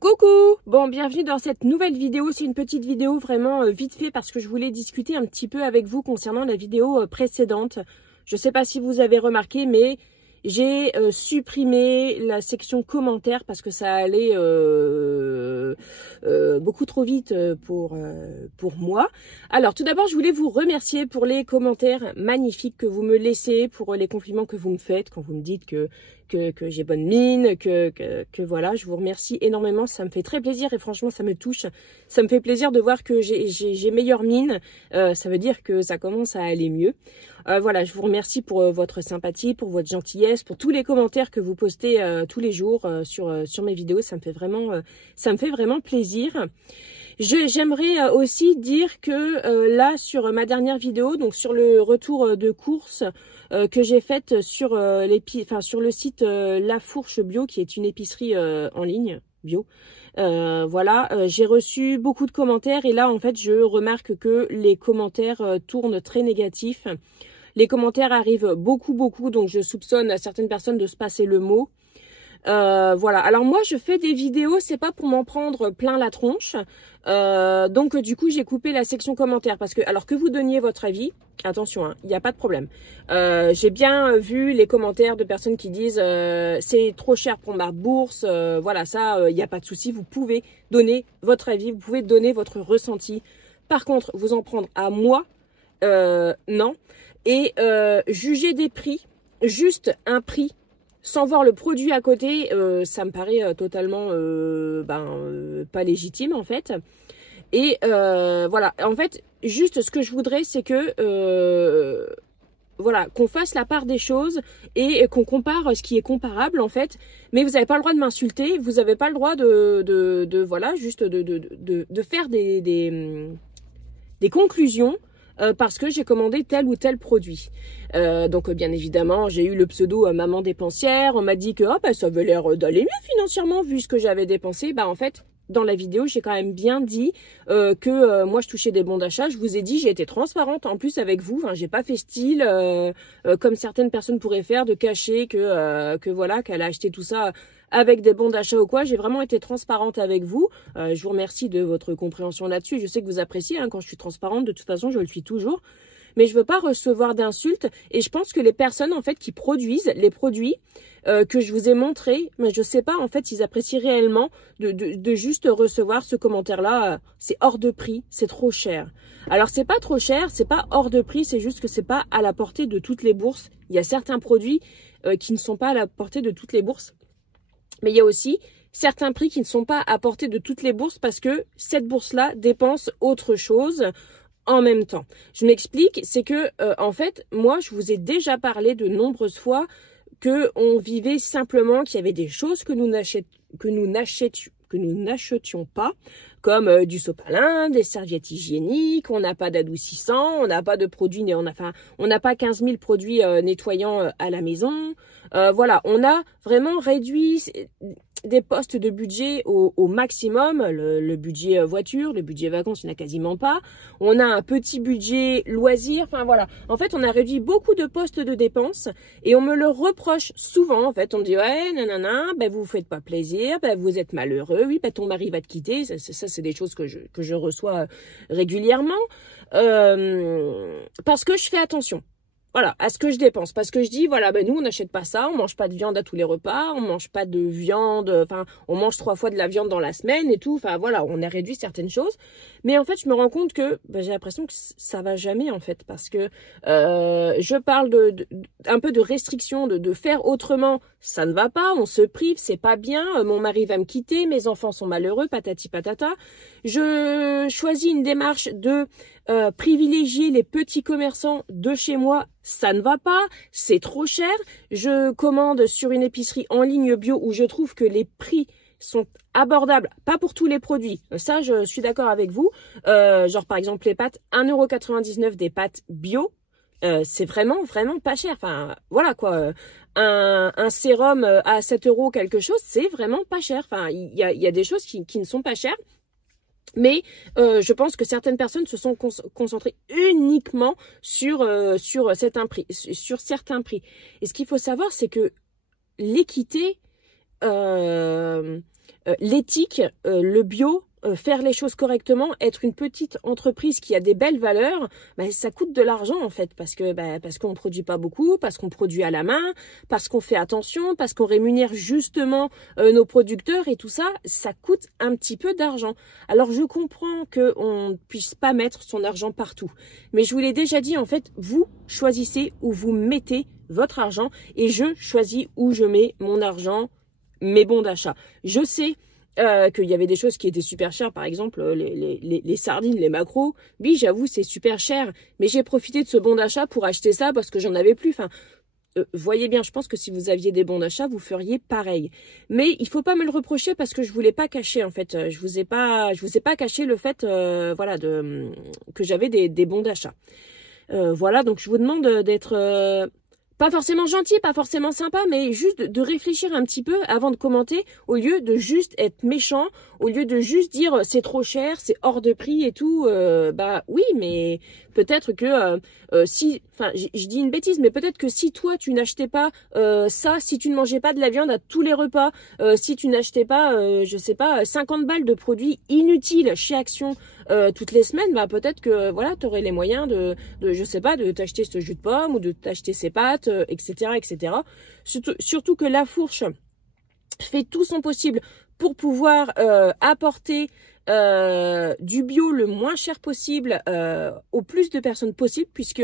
Coucou! Bon, bienvenue dans cette nouvelle vidéo. C'est une petite vidéo vraiment vite fait parce que je voulais discuter un petit peu avec vous concernant la vidéo précédente. Je ne sais pas si vous avez remarqué, mais j'ai supprimé la section commentaires parce que ça allait beaucoup trop vite pour moi. Alors, tout d'abord, je voulais vous remercier pour les commentaires magnifiques que vous me laissez, pour les compliments que vous me faites quand vous me dites que j'ai bonne mine, que voilà, je vous remercie énormément, ça me fait très plaisir et franchement ça me touche, ça me fait plaisir de voir que j'ai meilleure mine, ça veut dire que ça commence à aller mieux. Voilà, je vous remercie pour votre sympathie, pour votre gentillesse, pour tous les commentaires que vous postez tous les jours sur mes vidéos, ça me fait vraiment plaisir. J'aimerais aussi dire que là sur ma dernière vidéo, donc sur le retour de course que j'ai faite sur sur le site La Fourche Bio, qui est une épicerie en ligne bio. Voilà, j'ai reçu beaucoup de commentaires et là en fait je remarque que les commentaires tournent très négatifs. Les commentaires arrivent beaucoup, donc je soupçonne à certaines personnes de se passer le mot. Voilà, alors moi je fais des vidéos, c'est pas pour m'en prendre plein la tronche, donc du coup j'ai coupé la section commentaires parce que, alors que vous donniez votre avis, attention, hein, il n'y a pas de problème, j'ai bien vu les commentaires de personnes qui disent c'est trop cher pour ma bourse, voilà, ça il n'y a pas de souci, vous pouvez donner votre avis, vous pouvez donner votre ressenti. Par contre, vous en prendre à moi, non, et juger des prix, juste un prix, sans voir le produit à côté, ça me paraît totalement pas légitime en fait. Et voilà, en fait, juste ce que je voudrais, c'est que voilà, qu'on fasse la part des choses et qu'on compare ce qui est comparable en fait. Mais vous n'avez pas le droit de m'insulter, vous n'avez pas le droit voilà, juste de faire des conclusions. Parce que j'ai commandé tel ou tel produit. Donc bien évidemment, j'ai eu le pseudo maman dépensière. On m'a dit que ça avait l'air d'aller mieux financièrement vu ce que j'avais dépensé. En fait, dans la vidéo, j'ai quand même bien dit que moi je touchais des bons d'achat. Je vous ai dit, j'ai été transparente en plus avec vous. Enfin, j'ai pas fait style comme certaines personnes pourraient faire, de cacher que voilà, qu'elle a acheté tout ça avec des bons d'achat ou quoi. J'ai vraiment été transparente avec vous. Je vous remercie de votre compréhension là-dessus. Je sais que vous appréciez quand je suis transparente. De toute façon, je le suis toujours. Mais je veux pas recevoir d'insultes. Et je pense que les personnes en fait qui produisent les produits que je vous ai montrés, mais je sais pas en fait s'ils apprécient réellement de juste recevoir ce commentaire-là. C'est hors de prix, c'est trop cher. Alors c'est pas trop cher, c'est pas hors de prix, c'est juste que c'est pas à la portée de toutes les bourses. Il y a certains produits qui ne sont pas à la portée de toutes les bourses. Mais il y a aussi certains prix qui ne sont pas à portée de toutes les bourses parce que cette bourse-là dépense autre chose en même temps. Je m'explique, c'est que en fait, moi, je vous ai déjà parlé de nombreuses fois que on vivait simplement, qu'il y avait des choses que nous n'achetions pas, comme du sopalin, des serviettes hygiéniques, on n'a pas d'adoucissant, on n'a pas de produits, on n'a pas 15 000 produits nettoyants à la maison. Voilà, on a vraiment réduit des postes de budget au maximum. Le budget voiture, le budget vacances, il n'y en a quasiment pas. On a un petit budget loisirs, enfin voilà. En fait, on a réduit beaucoup de postes de dépenses et on me le reproche souvent. En fait, on me dit ouais, nanana, vous vous faites pas plaisir, vous êtes malheureux, oui, ton mari va te quitter. Ça c'est des choses que je reçois régulièrement parce que je fais attention. Voilà, à ce que je dépense. Parce que je dis, voilà, nous, on n'achète pas ça, on mange pas de viande à tous les repas, on mange pas de viande, enfin, on mange 3 fois de la viande dans la semaine et tout, enfin, voilà, on a réduit certaines choses. Mais en fait, je me rends compte que j'ai l'impression que ça va jamais, en fait, parce que je parle un peu de restriction, de faire autrement, ça ne va pas, on se prive, c'est pas bien, mon mari va me quitter, mes enfants sont malheureux, patati patata. Je choisis une démarche de privilégier les petits commerçants de chez moi, ça ne va pas, c'est trop cher. Je commande sur une épicerie en ligne bio où je trouve que les prix sont abordables, pas pour tous les produits, ça je suis d'accord avec vous, genre par exemple les pâtes, 1,99 € des pâtes bio, c'est vraiment pas cher, enfin voilà quoi, un sérum à 7 € quelque chose, c'est vraiment pas cher, enfin il y a des choses qui ne sont pas chères. Mais je pense que certaines personnes se sont concentrées uniquement sur certains prix. Et ce qu'il faut savoir, c'est que l'équité, l'éthique, le bio, faire les choses correctement, être une petite entreprise qui a des belles valeurs, bah, ça coûte de l'argent en fait, parce qu'on ne produit pas beaucoup, parce qu'on produit à la main, parce qu'on fait attention, parce qu'on rémunère justement nos producteurs et tout ça, ça coûte un petit peu d'argent. Alors je comprends qu'on ne puisse pas mettre son argent partout, mais je vous l'ai déjà dit en fait, vous choisissez où vous mettez votre argent et je choisis où je mets mon argent, mes bons d'achat. Je sais qu'il y avait des choses qui étaient super chères, par exemple les sardines, les maquereaux. Oui, j'avoue, c'est super cher, mais j'ai profité de ce bon d'achat pour acheter ça parce que j'en avais plus. Enfin, voyez bien, je pense que si vous aviez des bons d'achat, vous feriez pareil. Mais il faut pas me le reprocher parce que je vous l'ai pas caché en fait. Je vous ai pas caché le fait, voilà, que j'avais des bons d'achat. Voilà, donc je vous demande d'être pas forcément gentil, pas forcément sympa, mais juste de réfléchir un petit peu avant de commenter, au lieu de juste être méchant, au lieu de juste dire c'est trop cher, c'est hors de prix et tout. Bah oui, mais peut-être que si, enfin, je dis une bêtise, mais peut-être que si toi tu n'achetais pas ça, si tu ne mangeais pas de la viande à tous les repas, si tu n'achetais pas, je sais pas, 50 balles de produits inutiles chez Action toutes les semaines, bah peut-être que voilà, tu aurais les moyens de je sais pas, de t'acheter ce jus de pomme ou de t'acheter ces pâtes, etc., etc. Surtout que La Fourche fait tout son possible pour pouvoir apporter du bio le moins cher possible au plus de personnes possible, puisque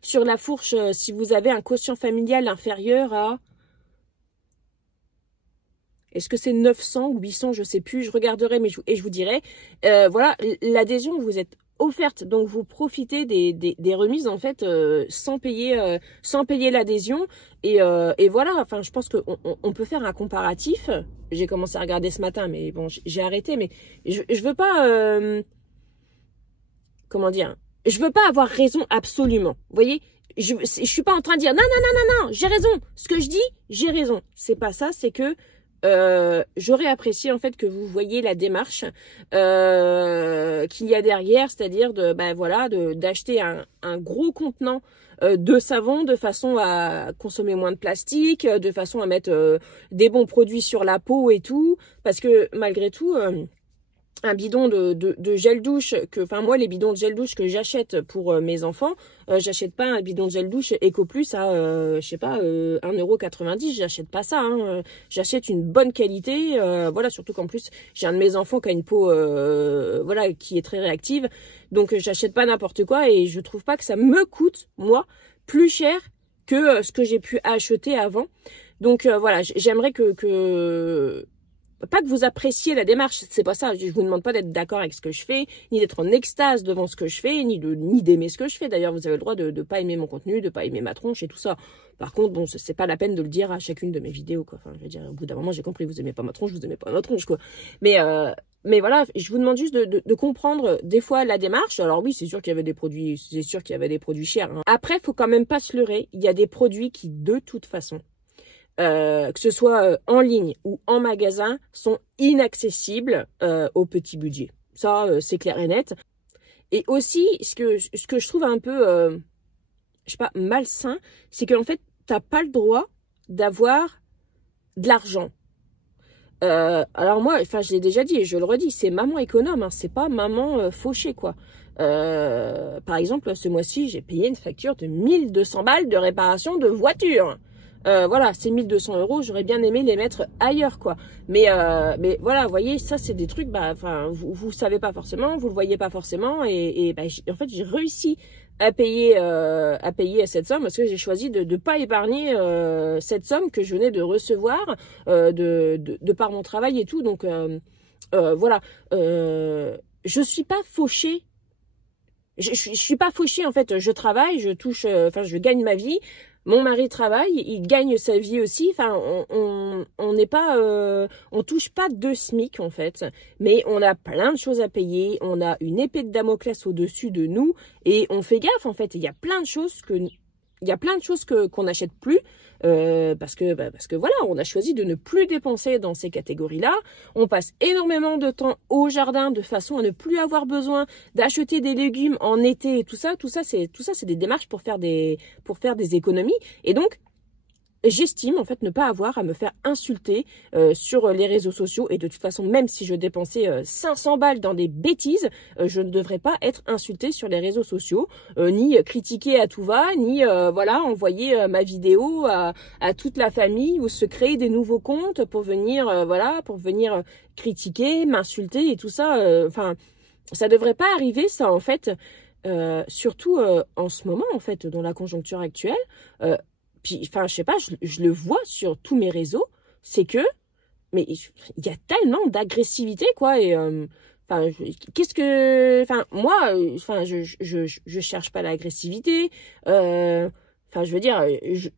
sur La Fourche, si vous avez un quotient familial inférieur à... Est-ce que c'est 900 ou 800, je sais plus, je regarderai mais je vous dirai. Voilà, l'adhésion vous est offerte, donc vous profitez des remises en fait sans payer l'adhésion. Et voilà, enfin je pense qu'on peut faire un comparatif. J'ai commencé à regarder ce matin, mais bon, j'ai arrêté. Mais je veux pas... comment dire, je veux pas avoir raison absolument. Vous voyez, je suis pas en train de dire non, j'ai raison. Ce que je dis, j'ai raison. C'est pas ça, c'est que j'aurais apprécié en fait que vous voyez la démarche qu'il y a derrière, c'est-à-dire d'acheter un gros contenant de savon de façon à consommer moins de plastique, de façon à mettre des bons produits sur la peau et tout, parce que malgré tout un bidon de gel douche, enfin moi les bidons de gel douche que j'achète pour mes enfants, j'achète pas un bidon de gel douche Eco Plus à je sais pas 1,90 €, j'achète pas ça, hein. J'achète une bonne qualité, voilà, surtout qu'en plus j'ai un de mes enfants qui a une peau voilà, qui est très réactive, donc j'achète pas n'importe quoi et je trouve pas que ça me coûte moi plus cher que ce que j'ai pu acheter avant. Donc voilà, j'aimerais que pas que vous appréciez la démarche, c'est pas ça, je vous demande pas d'être d'accord avec ce que je fais, ni d'être en extase devant ce que je fais, ni d'aimer ce que je fais. D'ailleurs, vous avez le droit de pas aimer mon contenu, de pas aimer ma tronche et tout ça. Par contre, bon, c'est pas la peine de le dire à chacune de mes vidéos, quoi. Enfin, je veux dire, au bout d'un moment, j'ai compris, vous aimez pas ma tronche, vous aimez pas ma tronche, quoi. Mais voilà, je vous demande juste de comprendre des fois la démarche. Alors oui, c'est sûr qu'il y avait des produits chers, hein. Après, faut quand même pas se leurrer, il y a des produits qui, de toute façon, que ce soit en ligne ou en magasin, sont inaccessibles au petit budget. Ça, c'est clair et net. Et aussi, ce que je trouve un peu, je sais pas, malsain, c'est qu'en fait, t'as pas le droit d'avoir de l'argent. Alors moi, enfin, je l'ai déjà dit et je le redis, c'est maman économe, hein, c'est pas maman fauchée, quoi. Par exemple, ce mois-ci, j'ai payé une facture de 1200 balles de réparation de voiture. Voilà, ces 1200 €, j'aurais bien aimé les mettre ailleurs, quoi. Mais voilà, vous voyez, ça c'est des trucs, bah, enfin, vous savez pas forcément, vous le voyez pas forcément, et bah, en fait, j'ai réussi à payer cette somme parce que j'ai choisi de pas épargner cette somme que je venais de recevoir de par mon travail et tout. Donc voilà, je suis pas fauchée. Je suis pas fauchée, en fait. Je travaille, je touche, enfin, je gagne ma vie. Mon mari travaille, il gagne sa vie aussi. Enfin, on n'est pas, on touche pas 2 SMIC en fait, mais on a plein de choses à payer. On a une épée de Damoclès au-dessus de nous et on fait gaffe en fait. Il y a plein de choses qu'on n'achète plus parce que voilà, on a choisi de ne plus dépenser dans ces catégories-là. On passe énormément de temps au jardin de façon à ne plus avoir besoin d'acheter des légumes en été et tout ça c'est des démarches pour faire des économies. Et donc j'estime en fait ne pas avoir à me faire insulter sur les réseaux sociaux, et de toute façon même si je dépensais 500 balles dans des bêtises, je ne devrais pas être insultée sur les réseaux sociaux, ni critiquer à tout va, ni voilà, envoyer ma vidéo à toute la famille, ou se créer des nouveaux comptes pour venir voilà, pour venir critiquer, m'insulter et tout ça. Enfin, ça devrait pas arriver ça en fait, surtout en ce moment en fait, dans la conjoncture actuelle. Puis, enfin, je sais pas, je le vois sur tous mes réseaux, c'est que, mais il y a tellement d'agressivité, quoi, et, enfin, qu'est-ce que, enfin, moi, enfin, je cherche pas l'agressivité, enfin, je veux dire,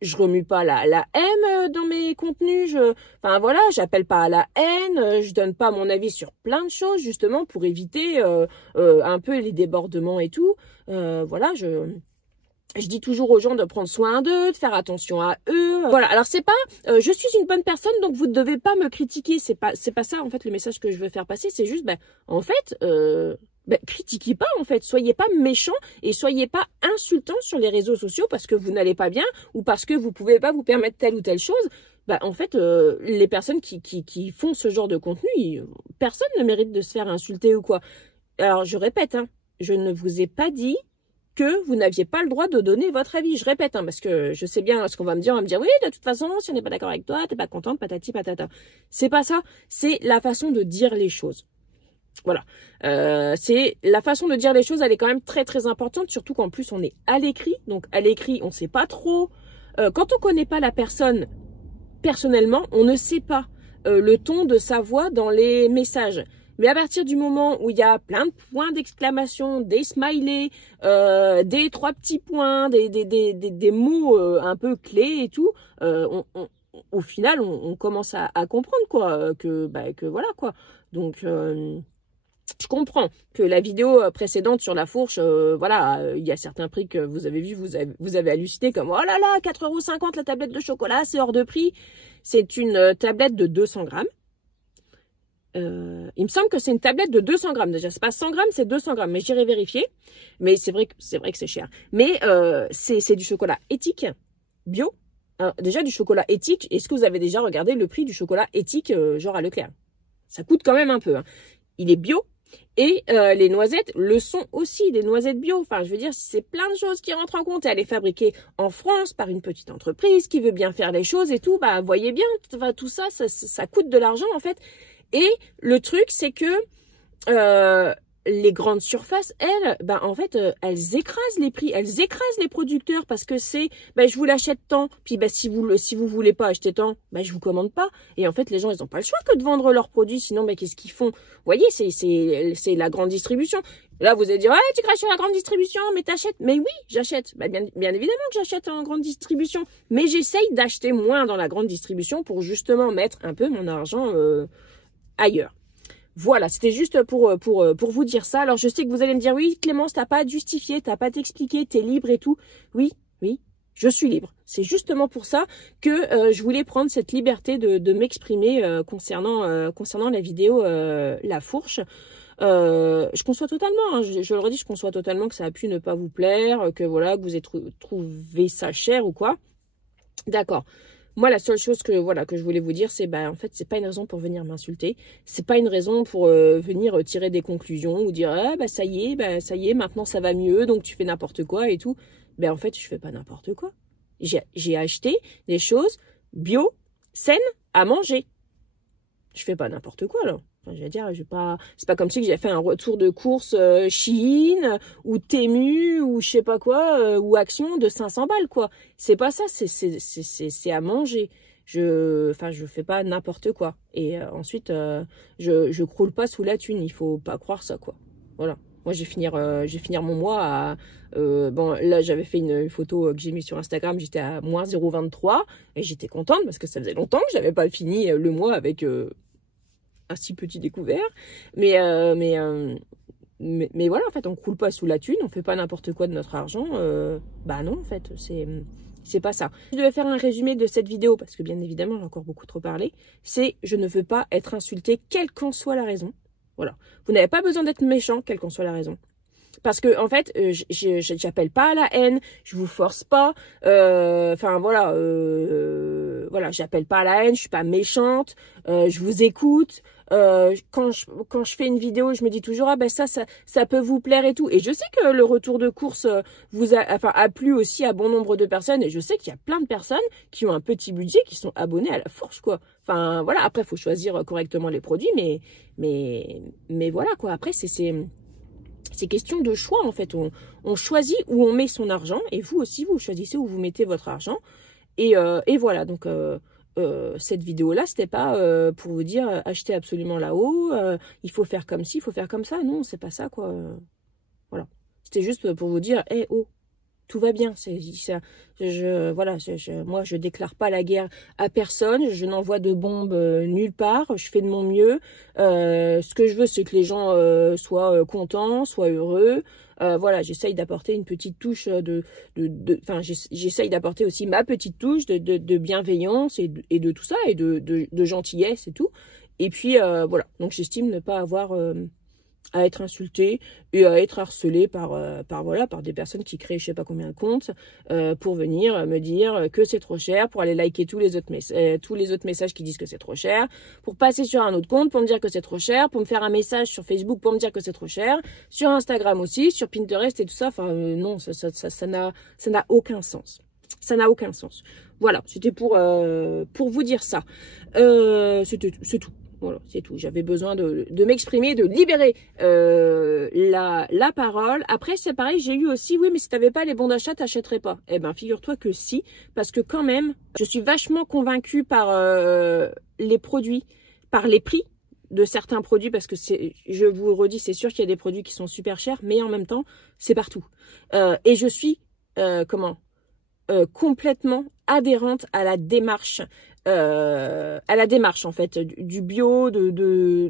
je remue pas la haine dans mes contenus, enfin, voilà, j'appelle pas à la haine, je donne pas mon avis sur plein de choses, justement, pour éviter, un peu les débordements et tout, voilà, je dis toujours aux gens de prendre soin d'eux, de faire attention à eux. Voilà, alors c'est pas je suis une bonne personne donc vous ne devez pas me critiquer, c'est pas ça en fait le message que je veux faire passer, c'est juste en fait critiquez pas en fait, soyez pas méchants et soyez pas insultants sur les réseaux sociaux parce que vous n'allez pas bien ou parce que vous pouvez pas vous permettre telle ou telle chose. En fait les personnes qui font ce genre de contenu, personne ne mérite de se faire insulter ou quoi. Alors je répète, hein, je ne vous ai pas dit que vous n'aviez pas le droit de donner votre avis. Je répète, hein, parce que je sais bien ce qu'on va me dire. On va me dire, oui, de toute façon, si on n'est pas d'accord avec toi, t'es pas contente, patati patata. C'est pas ça. C'est la façon de dire les choses. Voilà. C'est la façon de dire les choses, elle est quand même très très importante, surtout qu'en plus on est à l'écrit. Donc à l'écrit, on sait pas trop. Quand on connaît pas la personne personnellement, on ne sait pas le ton de sa voix dans les messages. Mais à partir du moment où il y a plein de points d'exclamation, des smileys, des 3 petits points, des mots un peu clés et tout, au final, on commence à comprendre quoi, que voilà quoi. Donc je comprends que la vidéo précédente sur la fourche, voilà, il y a certains prix que vous avez vu, vous avez halluciné comme oh là là, 4,50 € la tablette de chocolat, c'est hors de prix. C'est une tablette de 200 grammes. Il me semble que c'est une tablette de 200 grammes. Déjà, c'est pas 100 grammes, c'est 200 grammes. Mais j'irai vérifier. Mais c'est vrai que c'est cher. Mais c'est du chocolat éthique, bio. Alors, déjà, du chocolat éthique. Est-ce que vous avez déjà regardé le prix du chocolat éthique, genre à Leclerc? Ça coûte quand même un peu. Hein. Il est bio. Et les noisettes le sont aussi, des noisettes bio. Enfin, je veux dire, c'est plein de choses qui rentrent en compte. Et elle est fabriquée en France par une petite entreprise qui veut bien faire les choses et tout. Voyez bien, tout ça, ça coûte de l'argent en fait. Et le truc, c'est que les grandes surfaces, elles, en fait, elles écrasent les prix, elles écrasent les producteurs parce que c'est, je vous l'achète tant, puis si vous voulez pas acheter tant, je vous commande pas. Et en fait, les gens, ils ont pas le choix que de vendre leurs produits, sinon, qu'est-ce qu'ils font? Vous voyez, c'est la grande distribution. Là, vous allez dire, ouais, tu craches sur la grande distribution, mais t'achètes. Mais oui, j'achète. Bien évidemment que j'achète en grande distribution. Mais j'essaye d'acheter moins dans la grande distribution pour justement mettre un peu mon argent ailleurs. Voilà, c'était juste pour vous dire ça. Alors, je sais que vous allez me dire, oui, Clémence, t'as pas à te justifier, t'as pas à t'expliquer, t'es libre et tout. Oui, je suis libre. C'est justement pour ça que je voulais prendre cette liberté de m'exprimer concernant la vidéo La Fourche. Je conçois totalement, hein, je le redis, je conçois totalement que ça a pu ne pas vous plaire, que voilà, que vous ayez trouvé ça cher ou quoi. D'accord. Moi, la seule chose que je voulais vous dire, c'est en fait, c'est pas une raison pour venir m'insulter. C'est pas une raison pour venir tirer des conclusions ou dire ça y est, maintenant ça va mieux, donc tu fais n'importe quoi et tout. En fait, je fais pas n'importe quoi. J'ai acheté des choses bio, saines à manger. Je fais pas n'importe quoi là. Enfin, je veux dire, c'est pas comme si j'ai fait un retour de course Shein ou Temu ou je sais pas quoi ou Action de 500 balles quoi. C'est pas ça, c'est à manger. Je fais pas n'importe quoi. Et ensuite, je croule pas sous la thune. Il faut pas croire ça quoi. Voilà. Moi, je vais finir mon mois à... là, j'avais fait une photo que j'ai mise sur Instagram. J'étais à moins 0,23 et j'étais contente parce que ça faisait longtemps que j'avais pas fini le mois avec... un si petit découvert, mais voilà, en fait, on coule pas sous la thune, on fait pas n'importe quoi de notre argent, non, en fait, c'est pas ça. Je devais faire un résumé de cette vidéo, parce que bien évidemment, j'ai encore beaucoup trop parlé, c'est je ne veux pas être insultée, quelle qu'en soit la raison, voilà. Vous n'avez pas besoin d'être méchant, quelle qu'en soit la raison. Parce que en fait, j'appelle pas à la haine, je vous force pas. Enfin voilà, voilà, j'appelle pas à la haine, je suis pas méchante, je vous écoute. Quand je fais une vidéo, je me dis toujours ah ben ça peut vous plaire et tout. Et je sais que le retour de course a plu aussi à bon nombre de personnes. Et je sais qu'il y a plein de personnes qui ont un petit budget, qui sont abonnées à la force quoi. Enfin voilà, après faut choisir correctement les produits, mais voilà quoi. Après c'est question de choix en fait. On choisit où on met son argent et vous aussi vous choisissez où vous mettez votre argent. Et voilà donc. Cette vidéo-là, c'était pas pour vous dire achetez absolument là-haut, il faut faire comme ci, il faut faire comme ça. Non, c'est pas ça, quoi. Voilà. C'était juste pour vous dire, hé, oh, tout va bien. Voilà, moi, je déclare pas la guerre à personne. Je n'envoie de bombes nulle part. Je fais de mon mieux. Ce que je veux, c'est que les gens soient contents, soient heureux. Voilà, j'essaye d'apporter une petite touche j'essaye d'apporter aussi ma petite touche de bienveillance et de tout ça, et de gentillesse et tout. Et puis, voilà. Donc, j'estime ne pas avoir à être insulté et à être harcelé par des personnes qui créent je sais pas combien de comptes pour venir me dire que c'est trop cher, pour aller liker tous les autres messages qui disent que c'est trop cher, pour passer sur un autre compte pour me dire que c'est trop cher, pour me faire un message sur Facebook pour me dire que c'est trop cher, sur Instagram aussi, sur Pinterest et tout ça. Enfin non, ça n'a aucun sens. Ça n'a aucun sens. Voilà, c'était pour vous dire ça. C'est tout. Voilà, c'est tout. J'avais besoin de m'exprimer, de libérer la parole. Après, c'est pareil, j'ai eu aussi, oui, mais si t'avais pas les bons d'achat, t'achèterais pas. Eh ben, figure-toi que si, parce que quand même, je suis vachement convaincue par les produits, par les prix de certains produits, parce que je vous le redis, c'est sûr qu'il y a des produits qui sont super chers, mais en même temps, c'est partout. Et je suis, complètement adhérente à la démarche en fait du bio, de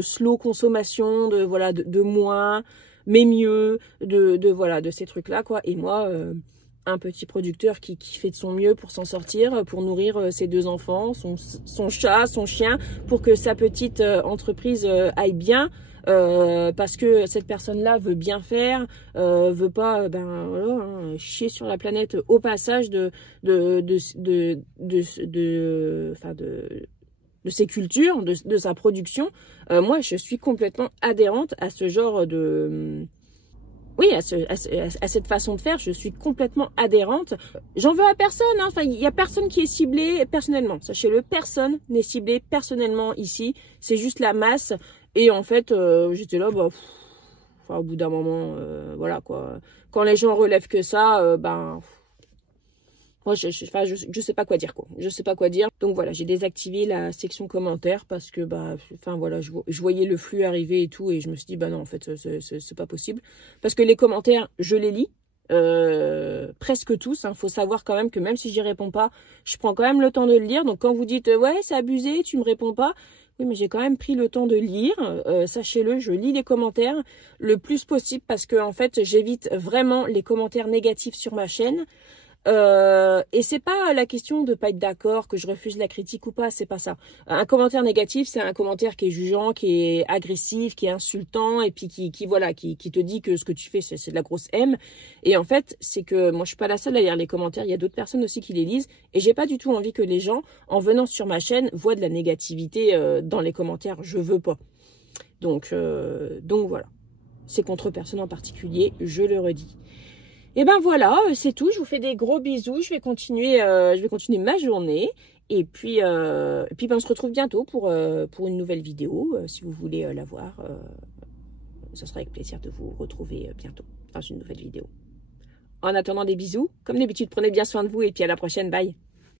slow consommation, de moins mais mieux, de ces trucs là quoi. Et moi un petit producteur qui fait de son mieux pour s'en sortir, pour nourrir ses 2 enfants, son chat, son chien, pour que sa petite entreprise aille bien. Parce que cette personne-là veut bien faire, veut pas chier sur la planète au passage de ses cultures, de sa production. Moi, je suis complètement adhérente à ce genre de... Oui, à cette façon de faire, je suis complètement adhérente. J'en veux à personne, hein. Enfin, il y a personne qui est ciblé personnellement. Sachez-le, personne n'est ciblé personnellement ici. C'est juste la masse. Et en fait, j'étais là, au bout d'un moment, voilà quoi. Quand les gens relèvent que ça, moi, je sais pas quoi dire quoi. Je sais pas quoi dire. Donc voilà, j'ai désactivé la section commentaires parce que voilà, je voyais le flux arriver et tout et je me suis dit non en fait c'est pas possible parce que les commentaires je les lis. Presque tous, hein. Faut savoir quand même que même si j'y réponds pas, je prends quand même le temps de le lire. Donc quand vous dites ouais c'est abusé, tu me réponds pas, oui mais j'ai quand même pris le temps de lire. Sachez-le, je lis les commentaires le plus possible parce que en fait j'évite vraiment les commentaires négatifs sur ma chaîne. Et c'est pas la question de pas être d'accord, que je refuse la critique ou pas, c'est pas ça. Un commentaire négatif, c'est un commentaire qui est jugeant, qui est agressif, qui est insultant, et puis qui te dit que ce que tu fais, c'est de la grosse M. Et en fait, c'est que moi, je suis pas la seule à lire les commentaires, il y a d'autres personnes aussi qui les lisent, et j'ai pas du tout envie que les gens, en venant sur ma chaîne, voient de la négativité dans les commentaires. Je veux pas. Donc voilà. C'est contre personne en particulier, je le redis. Et ben voilà, c'est tout. Je vous fais des gros bisous. Je vais continuer ma journée. Et puis on se retrouve bientôt pour une nouvelle vidéo. Si vous voulez la voir, ça sera avec plaisir de vous retrouver bientôt dans une nouvelle vidéo. En attendant, des bisous. Comme d'habitude, prenez bien soin de vous et puis à la prochaine. Bye.